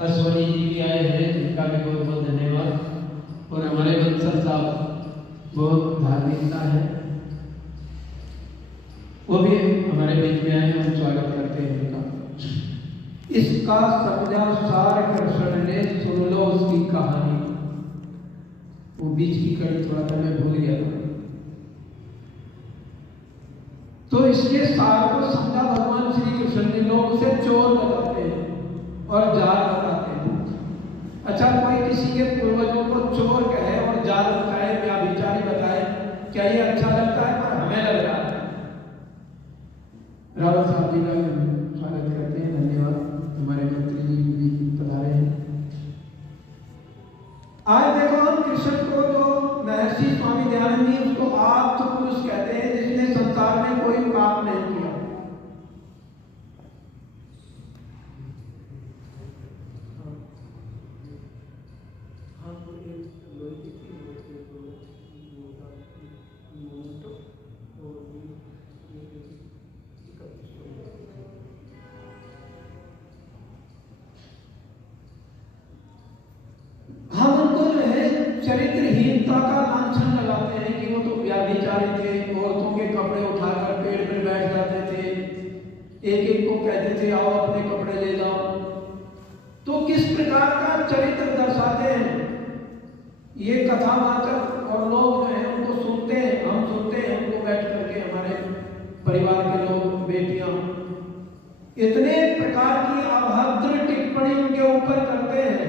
अश्वनी जी भी आए हैं, इनका भी बहुत बहुत धन्यवाद। और हमारे बंसल साहब बहुत धार्मिकता है, वो भी हमारे बीच में आए, हम स्वागत करते हैं उनका। इसका समझा सार कृष्ण ने, सुन लो उसकी कहानी। वो बीच की कड़ी थोड़ा सा मैं भूल गया था, तो इसके सार को समझा भगवान श्री कृष्ण ने। लोग उसे चोर बताते हैं और जाल बताते हैं। अच्छा, कोई किसी के पूर्वजों को चोर कहे और जाल बताए या विचारी बताए, क्या ये अच्छा लगता है? पर हमें लग रहा है। रावत साहब जी का स्वागत करते हैं, धन्यवाद। हमारे मंत्री जी भी पधारे हैं। आज देखो, हम कृष्ण को जो महर्षि स्वामी दयानंद जी उसको आप्त पुरुष कहते हैं, जिसने संसार में कोई पाप नहीं किया। हम उनको जो है चरित्रहीनता का लांछन लगाते हैं कि वो तो व्याभिचारी थे, औरतों के कपड़े उठाकर पेड़ पर बैठ जाते थे, एक एक को कहते थे आओ अपने कपड़े ले जाओ। तो किस प्रकार का चरित्र दर्शाते हैं ये कथावाचक, और लोग जो है उनको सुनते हैं, हम सुनते हैं उनको बैठ करके, हमारे परिवार के लोग, बेटियां, इतने प्रकार की अभद्र टिप्पणी उनके ऊपर करते हैं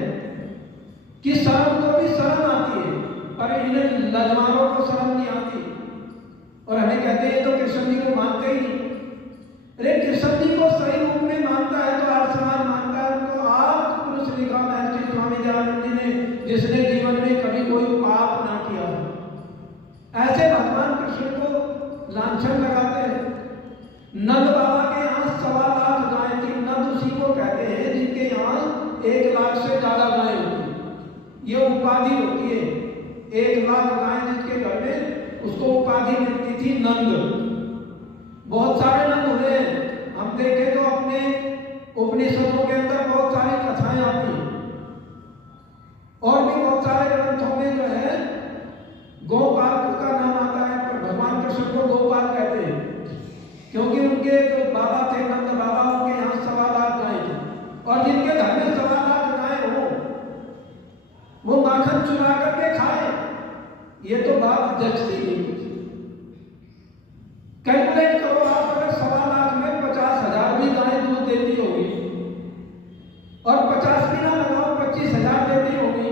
कि शर्म को भी शर्म आती है, पर इन्हें लजवारों को शर्म नहीं आती। और हमें कहते हैं तो कृष्ण जी को मानते ही नहीं। अरे कृष्ण जी को सही रूप में मानता है तो आज समाज मानता है उनको। आप पुरुष लिखा महर्षि स्वामी दयानंद जी ने, जिसने जीवन में कभी कोई पाप ना किया। ऐसे भगवान कृष्ण को लांछन लगाते हैं। नंद बाबा के यहाँ 1.25 लाख गायें थी। नंद उसी को कहते हैं जिनके यहाँ 1 लाख से ज्यादा गायें होती, ये उपाधि होती है। 1 लाख गायें जिसके घर में, उसको उपाधि मिलती थी नंद। बहुत सारे नंद हुए। हम देखें तो अपने उपनिषदों के अंदर बहुत सारी कथाएं आती हैं, और भी बहुत सारे ग्रंथों में जो है गोपाल का नाम आता है, पर भगवान कृष्ण को गोपाल कहते हैं क्योंकि उनके जो बाबा थे, नंद बाबा, उनके यहाँ 1.25 लाख गायें थी। और जिनके घर में 1.25 लाख गायें हो, वो माखन चुरा करके खाए, ये तो बात जचती नहीं। कैलकुलेट करो, आप अगर 1.25 लाख में 50,000 भी गायें दूध देती होगी, और 50 भी ना लगाओ, 25,000 देती होगी।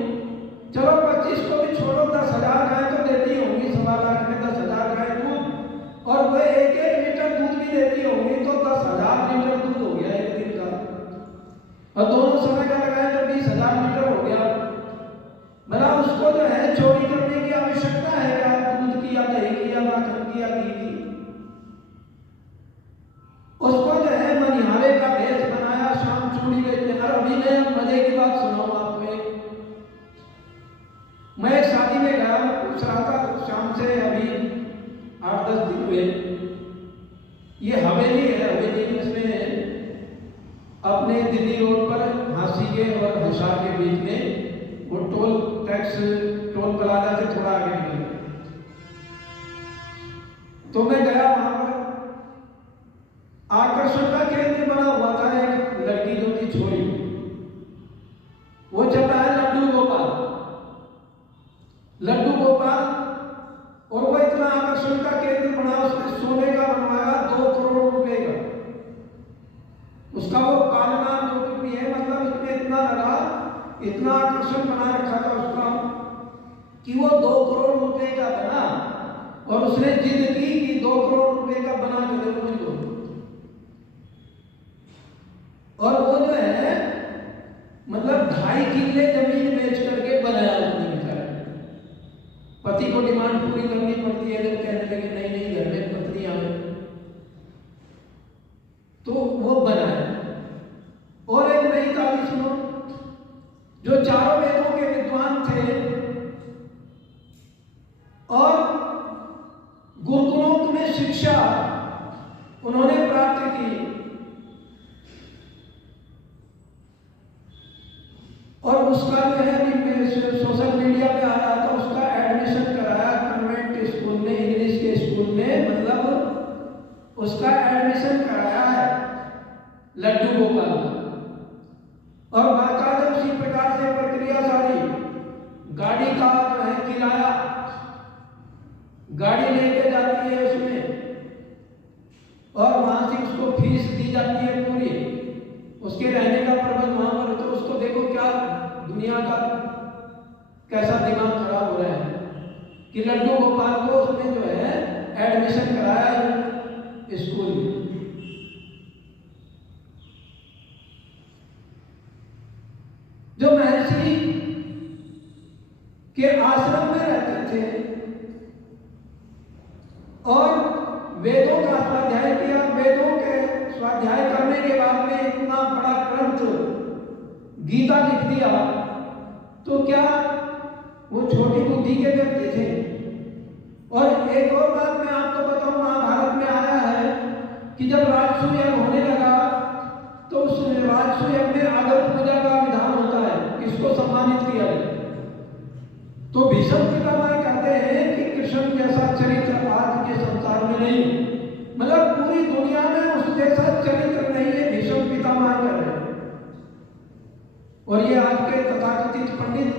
चलो 25 को भी छोड़ो, 10,000 गायें तो देती होंगी। 1.25 लाख में 10,000 गायें दूध, और वह 1-1 लीटर दूध भी देती होंगी, तो 10,000 लीटर दूध हो गया एक दिन का। और दोनों समय का लगाए तो 20,000 लीटर हो गया। मतलब उसको जो है चोरी करने की आवश्यकता है क्या? दूध की या दही की या माखन की या घी की? उसको जो है मनिहारे का भेष बनाया, शाम चूड़ी बेचने। और अभी मैं मजे की बात सुनाऊं आपको एक। मैं एक शादी में गया, मैं पूछ रहा था शाम से अभी 8-10 दिन हुए। ये हवेली है, हवेली में अपने दिल्ली रोड पर झांसी के और हिसार के बीच में वो टोल टैक्स, टोल प्लाजा से थोड़ा आगे निकल। तो मैं गया, वहां पर आकर्षण का केंद्र बना हुआ था एक लड़की जो थी, छोरी, वो चल रहा है लड्डू गोपाल, लड्डू गोपाल। और वो इतना आकर्षण का केंद्र बना, उसने सोने का बनवाया 2 करोड़ रुपए का। उसका वो पालना जो कुछ भी है, मतलब उसमें इतना लगा, इतना आकर्षण बना रखा था उसका कि वो 2 करोड़ रुपए का बना। और उसने जिद की कि 2 करोड़ रुपए का बना के दे मुझको। और वो जो है मतलब 2.5 किले जमीन बेच करके बनाया उसने बेचारा। पति को डिमांड पूरी करनी पड़ती है, जब कहने लगे नहीं नहीं घर में पत्नी आ गई, तो वो बनाया। और एक नई कहानी सुनो, जो चारों वेदों के विद्वान थे और गुरुकुलों में शिक्षा उन्होंने प्राप्त की, और उसका जो है सोशल मीडिया पे आ रहा था, उसका एडमिशन कराया कन्वेंट स्कूल में, इंग्लिश के स्कूल में, मतलब उसका एडमिशन कराया है लड्डू गोपाल। और बाकायदा उसी प्रकार से प्रक्रिया सारी, गाड़ी का जो है किराया, गाड़ी लेके जाती है उसमें, और वहां से उसको फीस दी जाती है पूरी, उसके रहने का प्रबंध वहां पर। तो उसको देखो क्या दुनिया का कैसा दिमाग खराब हो रहा है कि लड्डू गोपाल को उसने जो है एडमिशन कराया स्कूल में। जो महर्षि के आश्रम में रहते थे और वेदों का स्वाध्याय किया, वेदों के स्वाध्याय करने के बाद में इतना बड़ा ग्रंथ गीता लिख दिया, तो क्या वो छोटी बुद्धि के व्यक्ति थे? और एक और बात मैं आपको बताऊं, महाभारत में आया है कि जब राजसूय यज्ञ होने लगा तो उस राजसूय यज्ञ में अगर पूजा का विधान होता है, किसको सम्मानित किया जाए? तो भीष्म पितामह कहते हैं कि कृष्ण जैसा चरित्र आज के संसार में नहीं, मतलब पूरी दुनिया में उस जैसा चरित्र नहीं है, भीष्म पितामह कह रहे हैं। और ये आज के तथाकथित पंडित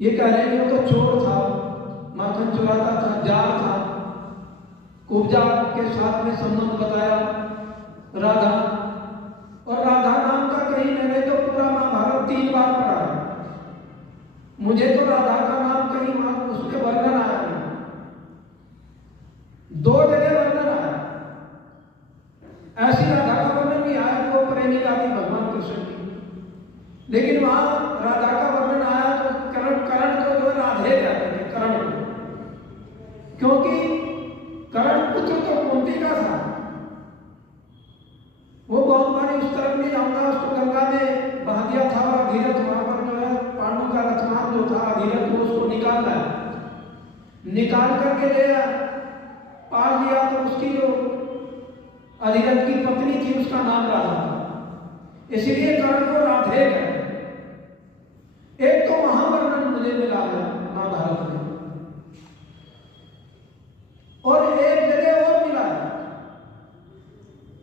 ये कह रहे हैं कि वो तो चोर था, माखन चुराता था, जार था, कुब्जा के साथ में संबंध बताया राधा, और राधा नाम का कहीं मैंने तो पूरा महाभारत 3 बार पढ़ा है, मुझे तो राधा का नाम कहीं उसमें वर्णन आया नहीं, 2 जगह वर्णन आया। ऐसी राधा का वर्णन नहीं आया कि वो प्रेमिका थी भगवान कृष्ण की, लेकिन वहां राधा का वर्णन आया तो कर्ण को जो राधे कहते थे, कर्ण को, क्योंकि कर्ण पुत्र तो कुंती का था। वो बहुत बारी उस तरफ नहीं जाऊंगा, उसको गंगा में बहा दिया था और अधीरथ वहां पर जो है पांडु का रथमान जो था अधीरथ को उसको निकाल करके ले पाल लिया, तो उसकी जो अधीरथ की पत्नी थी उसका नाम राधा था, इसलिए कर्ण को राधे कहते। एक तो महावर्णन मुझे मिला है महाभारत में, और एक जगह और मिला है,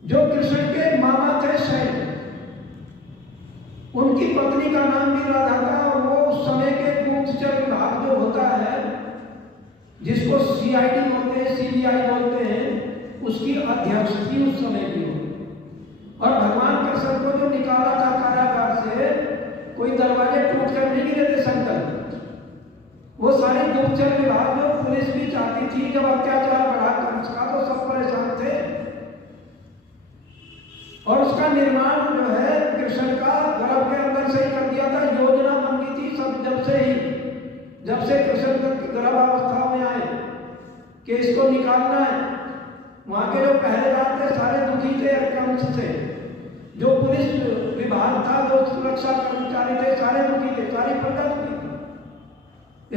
जो कृष्ण के मामा थे शैल, उनकी पत्नी का नाम भी राधा था, और वो उस समय के गुप्तचर विभाग जो होता है, जिसको सीआईडी बोलते हैं, सीबीआई बोलते हैं, उसकी अध्यक्ष थी उस समय की। और भगवान कृष्ण को जो निकाला था कारागार से, कोई दरवाजे टूट कर नहीं गिरे थे शंकर, वो सारे गुप्तचर विभाग जो पुलिस भी चाहती थी, जब अत्याचार बढ़ा कंस का तो सब परेशान थे, और उसका निर्माण जो है कृष्ण का गर्भ के अंदर से ही कर दिया था। योजना बन गई थी सब जब से कृष्ण गर्भावस्था में आए कि इसको निकालना है। वहां के जो पहरेदार थे सारे दुखी थे कंस से, जो पुलिस विभाग था, जो सुरक्षा कर्मचारी थे, सारे दुखी थे, सारी प्रजा दुखी थी,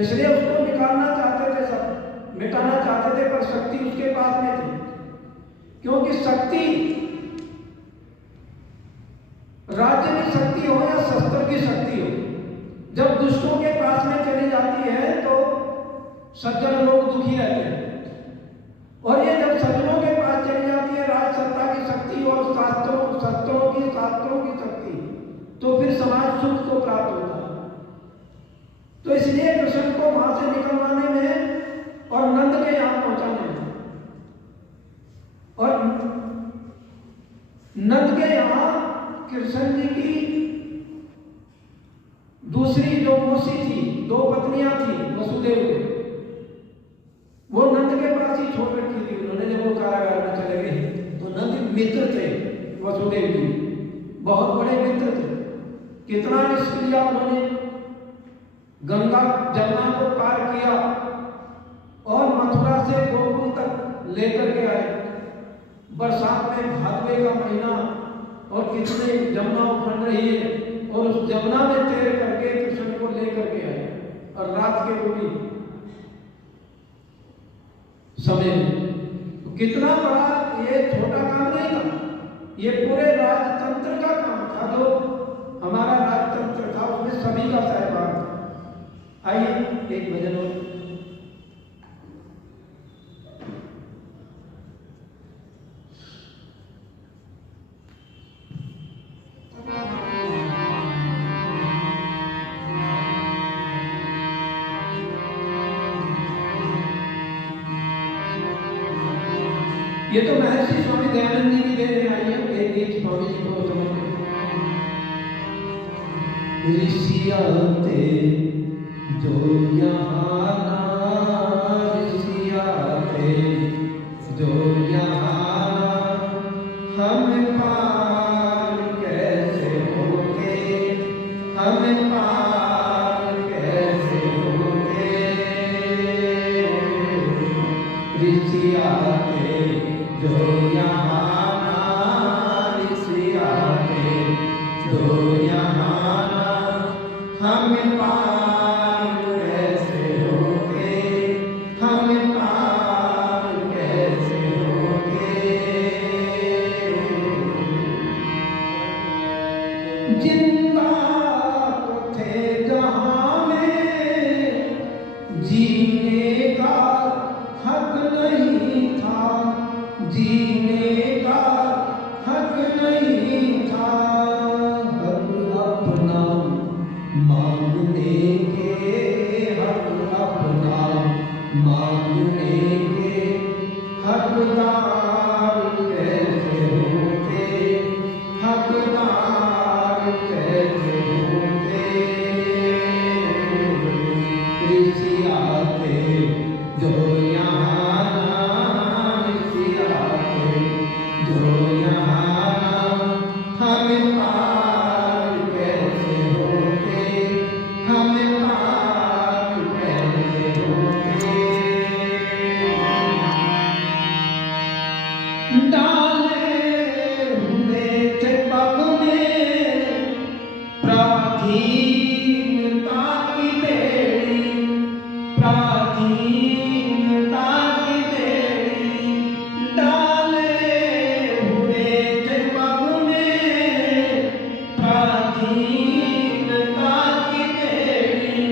इसलिए उसको निकालना चाहते थे, सब मिटाना चाहते थे, पर शक्ति उसके पास में थी, क्योंकि शक्ति, राज्य की शक्ति हो या शस्त्र की शक्ति हो, जब दुष्टों के पास में चली जाती है तो सज्जन लोग दुखी रहते हैं, और ये जब सज्जनों के पास चली जाती है राज सत्ता की शक्ति और शास्त्रों की शक्ति, तो फिर समाज सुख को प्राप्त होता है। तो इसलिए कृष्ण को वहां से निकलवाने में और नंद के यहां पहुंचाने में, और नंद के यहां कृष्ण जी की दूसरी जो मौसी थी, 2 पत्नियां थी वसुदेव, वो नंद के पास ही छोड़ रखी थी उन्होंने, जब वो कारागार में चले गए। तो नंद मित्र थे वसुदेव जी, बहुत बड़े मित्र थे, कितना रिस्क लिया उन्होंने, गंगा जमुना को पार किया और मथुरा से गोकुल तक लेकर के आए, बरसात में भादवे का महीना, और कितने जमुना उफंड रही है, और उस जमुना में तैर करके कृष्ण को लेकर के आए, और रात के पूरी समय में। तो कितना बड़ा, ये छोटा काम नहीं था, ये पूरे राजतंत्र का काम था, जो हमारा राजतंत्र सभी का सहभाग। आइए एक भजन और। ये तो महर्षि स्वामी दयानंद जी की दे रहे हैं। आइए एक गीत स्वामी जी को समर्पित। ऋषि आते जो यहाँ ऋषि आते जो यहाँ हम पार कैसे होंगे, हम पार कैसे होंगे। ऋषि आते जो यहाँ ऋषि आते जो यहाँ हम पार कैसे होंगे, हम पार कैसे होंगे। जिंदा तो थे जहाँ में जीने का हक नहीं था, जीने का हक नहीं था। हक अपना मांगने के, हक अपना मांगने के हकदार कैसे होंगे, हकदार कैसे होंगे। ऋषि आते जो यहाँ ऋषि आते जो यहाँ हम पार कैसे होंगे, हम पार कैसे होंगे। डाले हुए थे पग में प्राधीनता की बेड़ी, प्राधीनता की बेड़ी। डाले हुए थे पग में प्राधीनता की बेड़ी,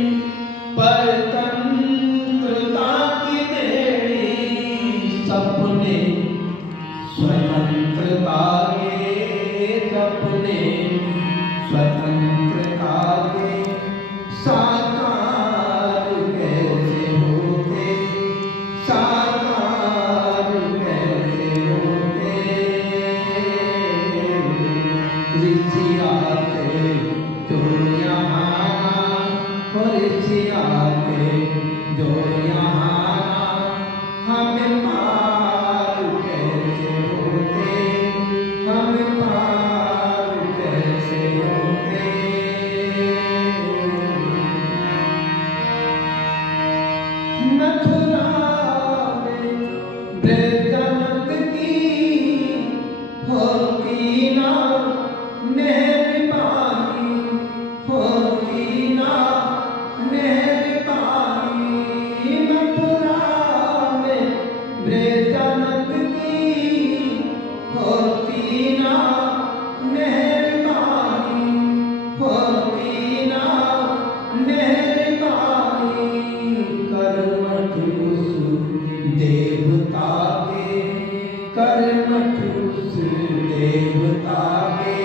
परतंत्रता की बेड़ी। सपने स्वतंत्रता के, सपने स्वतंत्रता के साकार कैसे होते, साकार कैसे होते। ऋषि आते जो यहाँ ऋषि आते जो यहाँ हम पार कैसे होते, हम पार कैसे होते। मथुरा में वृंदावन की होती ना मेहरबानी, होती ना मेहरबानी। मथुरा में वृंदावन की होती ना मेहरबानी, होती ना मेहरबानी। कर्मठ उस देवता के, कर्मठ उस देवता के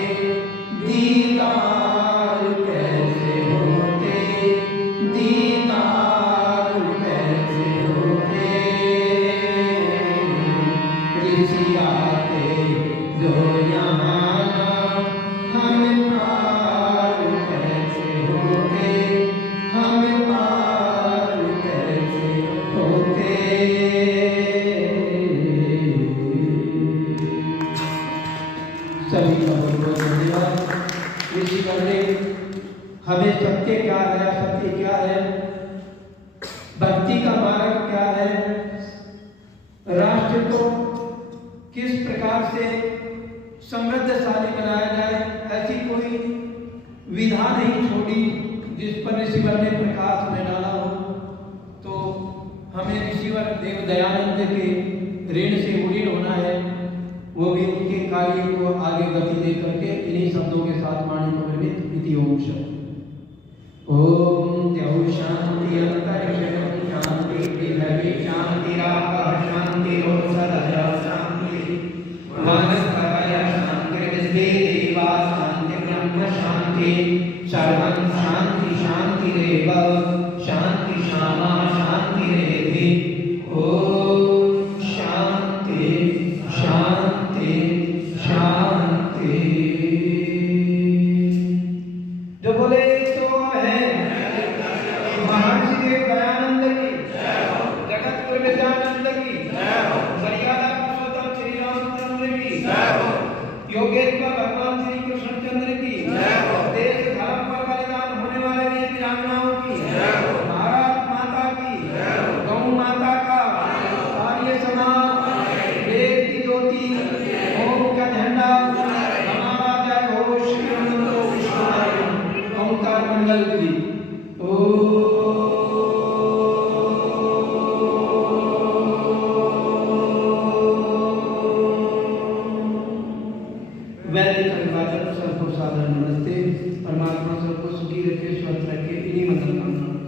दीदार कैसे होते, दीदार कैसे होते। ऋषि आते जो यहाँ हम पार कैसे होते, हम पार कैसे होते। सभी का बहुत बहुत धन्यवाद। ऋषि पंडित हमें सत्य क्या है, सत्य क्या है, भक्ति का मार्ग क्या है, राष्ट्र को किस प्रकार से समृद्धशाली बनाया जाए, ऐसी कोई विधा नहीं छोड़ी जिस पर ऋषिवर ने प्रकाश में डाला हो। तो हमें ऋषिवर देव दयानंद के ऋण से उड़ीन होना है, वो भी उनके कार्य को आगे गति दे करके इन्हीं शब्दों के साथ वाणी को निर्मित इति ओम शब्द। ओम द्यौ शांति अंतरिक्षं शांति पृथिवी शांतिरापः शांतिरोषधयः शांति वनस्पतय शांतिर्विश्वे देवा शांति ब्रह्म शांति सर्वं शांति शांतिरेव शांति शामा शांतिरेधि ओम शांति शांति शांति। जो बोले सो है महर्षि देव दयानंद की, जगत गुरु विद्यानंद की, मर्यादा पुरुषोत्तम श्री रामचंद्र की, योगेश्वर भगवान श्री कृष्णचंद्र की, देश धर्म पर बलिदान होने वाले वीर वीरांगनाओं की, भारत माता की, गौ माता का, आर्य समाज, देश की ज्योति, ओम का झंडा, हमारा जय घोष श्रीमंतो विश्वनाथ ओंकार मंगल की। वैदिक अभिवादन सबको सादर नमस्ते। परमात्मा सबको सुखी रखे, स्वस्थ रखे, इन्हीं मंगल कामना